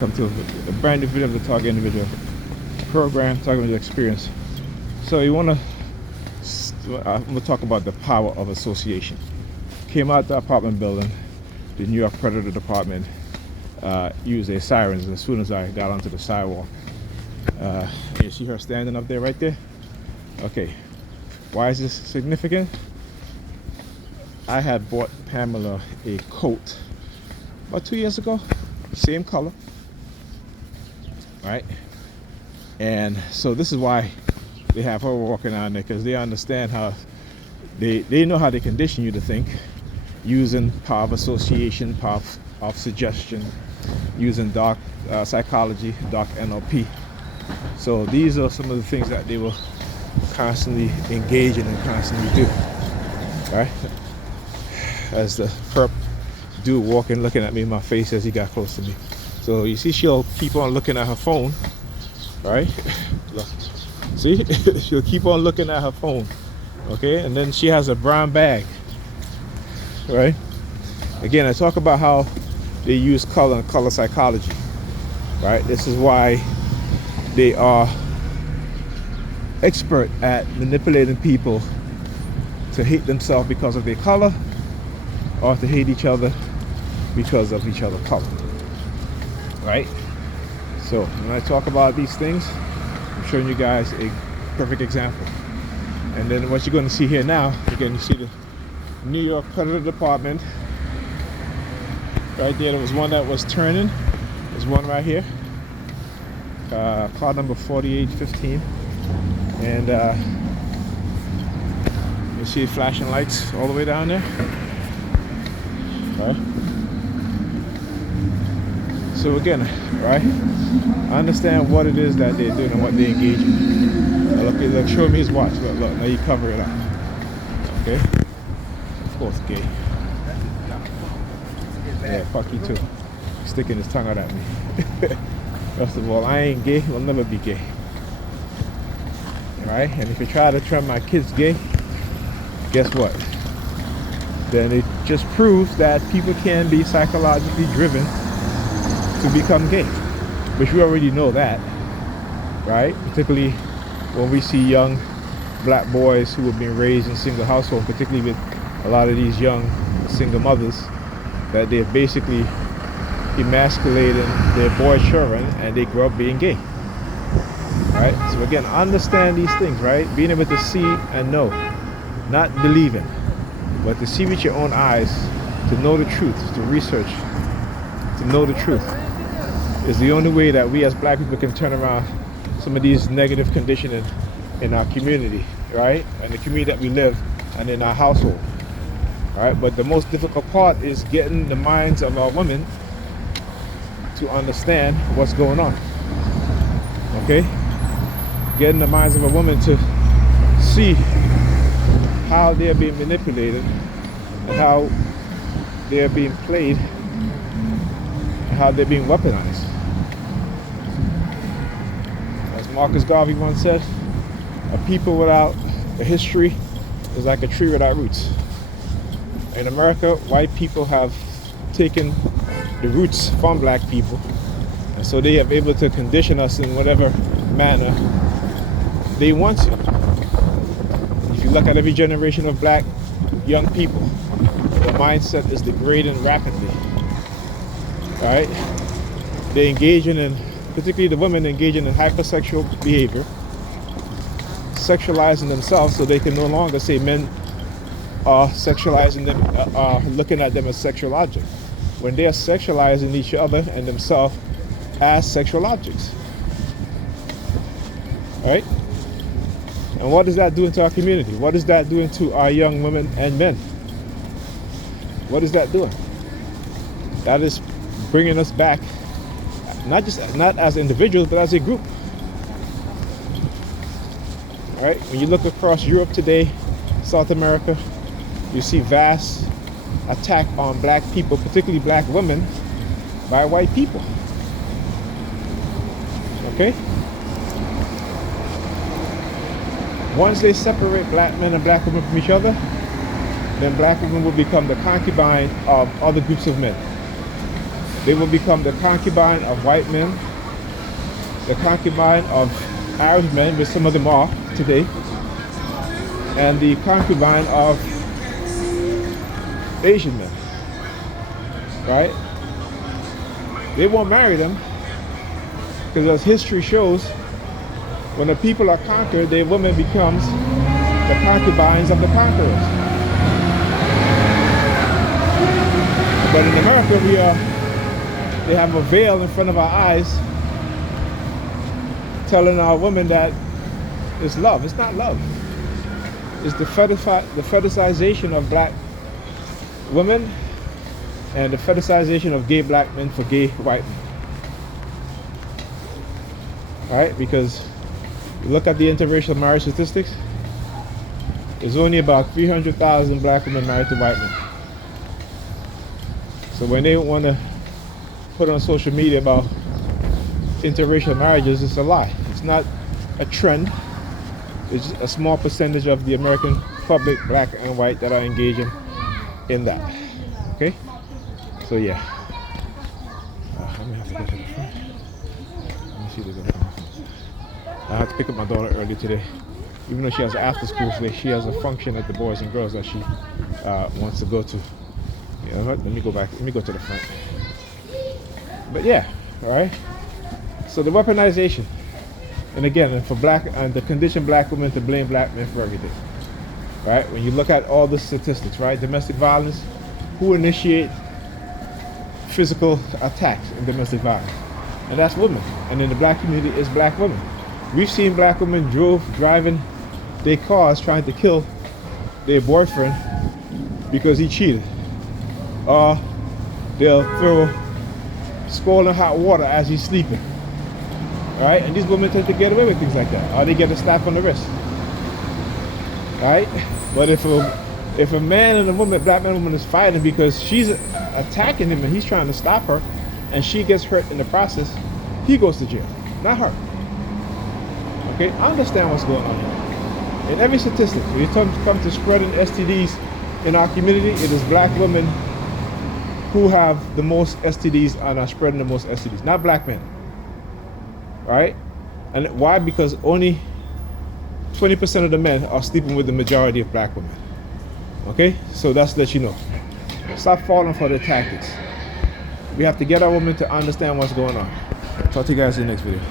Welcome to a brand new video of the Target Individual program, Target Individual Experience. So I'm going to talk about the power of association. Came out the apartment building, the New York Predator Department used their sirens as soon as I got onto the sidewalk. You see her standing up there right there? Okay, why is this significant? I had bought Pamela a coat about 2 years ago, same color. Right, and so this is why they have her walking out there, because they understand how they know how they condition you to think, using power of association, power of suggestion, using dark psychology, dark NLP. So these are some of the things that they will constantly engage in and constantly do. Right, as the perp dude walking, looking at me in my face as he got close to me. So you see, she'll keep on looking at her phone, right? See, she'll keep on looking at her phone, okay? And then she has a brown bag, right? Again, I talk about how they use color and color psychology, right? This is why they are expert at manipulating people to hate themselves because of their color, or to hate each other because of each other's color. Right? So when I talk about these things, I'm showing you guys a perfect example. And then what you're going to see here now, you're going to see the New York Predator Department. Right there, there was one that was turning. There's one right here. Car number 4815. And you see flashing lights all the way down there. Right? So again, right, I understand what it is that they're doing and what they engage in. Look, show me his watch. Look, now you cover it up. Okay? Of course, gay. Yeah, fuck you too. Sticking his tongue out at me. First of all, I ain't gay. I'll never be gay. Right? And if you try to turn my kids gay, guess what? Then it just proves that people can be psychologically driven to become gay, which we already know that, right? Particularly when we see young black boys who have been raised in single households, particularly with a lot of these young single mothers, that they're basically emasculating their boy children and they grow up being gay, right? So again, understand these things, right? Being able to see and know, not believing, but to see with your own eyes, to know the truth, to research, to know the truth, is the only way that we as black people can turn around some of these negative conditioning in our community, right? And the community that we live and in our household, right? But the most difficult part is getting the minds of our women to understand what's going on, okay? Getting the minds of a woman to see how they're being manipulated and how they're being played and how they're being weaponized. As Marcus Garvey once said, a people without a history is like a tree without roots. In America, white people have taken the roots from black people, and so they have able to condition us in whatever manner they want to. If you look at every generation of black young people, the mindset is degrading rapidly. Right? They're engaging in, particularly the women, engaging in hypersexual behavior, sexualizing themselves so they can no longer say men are sexualizing them, are looking at them as sexual objects, when they are sexualizing each other and themselves as sexual objects. Right? And what is that doing to our community? What is that doing to our young women and men? What is that doing? That is bringing us back, not as individuals, but as a group. All right? When you look across Europe today, South America, you see vast attack on black people, particularly black women, by white people. Okay? Once they separate black men and black women from each other, then black women will become the concubine of other groups of men. They will become the concubine of white men, the concubine of Arab men, which some of them are today, and the concubine of Asian men, right? They won't marry them because, as history shows, when the people are conquered, their woman becomes the concubines of the conquerors. But in America, they have a veil in front of our eyes telling our women that it's love. It's not love. It's the fetishization of black women and the fetishization of gay black men for gay white men. Alright, because you look at the interracial marriage statistics, there's only about 300,000 black women married to white men. So when they want to put on social media about interracial marriages, it's a lie. It's not a trend. It's just a small percentage of the American public, black and white, that are engaging in that. Okay? So yeah. I'm gonna have to go to the front. Let me see if there's I had to pick up my daughter early today. Even though she has after school today, she has a function at the Boys and Girls that she wants to go to. You know what? Let me go back. Let me go to the front. But yeah, all right. So the weaponization, and again, for black and the conditioned black women to blame black men for everything. Right? When you look at all the statistics, right? Domestic violence, who initiate physical attacks in domestic violence? And that's women. And in the black community, it's black women. We've seen black women driving their cars trying to kill their boyfriend because he cheated. Or they'll throw scalding hot water as he's sleeping. Right? And these women tend to get away with things like that. Or they get a slap on the wrist. Right? But if a man and a woman, black man and woman, is fighting because she's attacking him and he's trying to stop her, and she gets hurt in the process, he goes to jail, not her. Okay, I understand what's going on here. In every statistic, when it comes to spreading STDs in our community, it is black women who have the most STDs and are spreading the most STDs, not black men. Right? And why? Because only 20% of the men are sleeping with the majority of black women. Okay? So that's to let you know. Stop falling for the tactics. We have to get our women to understand what's going on. Talk to you guys in the next video.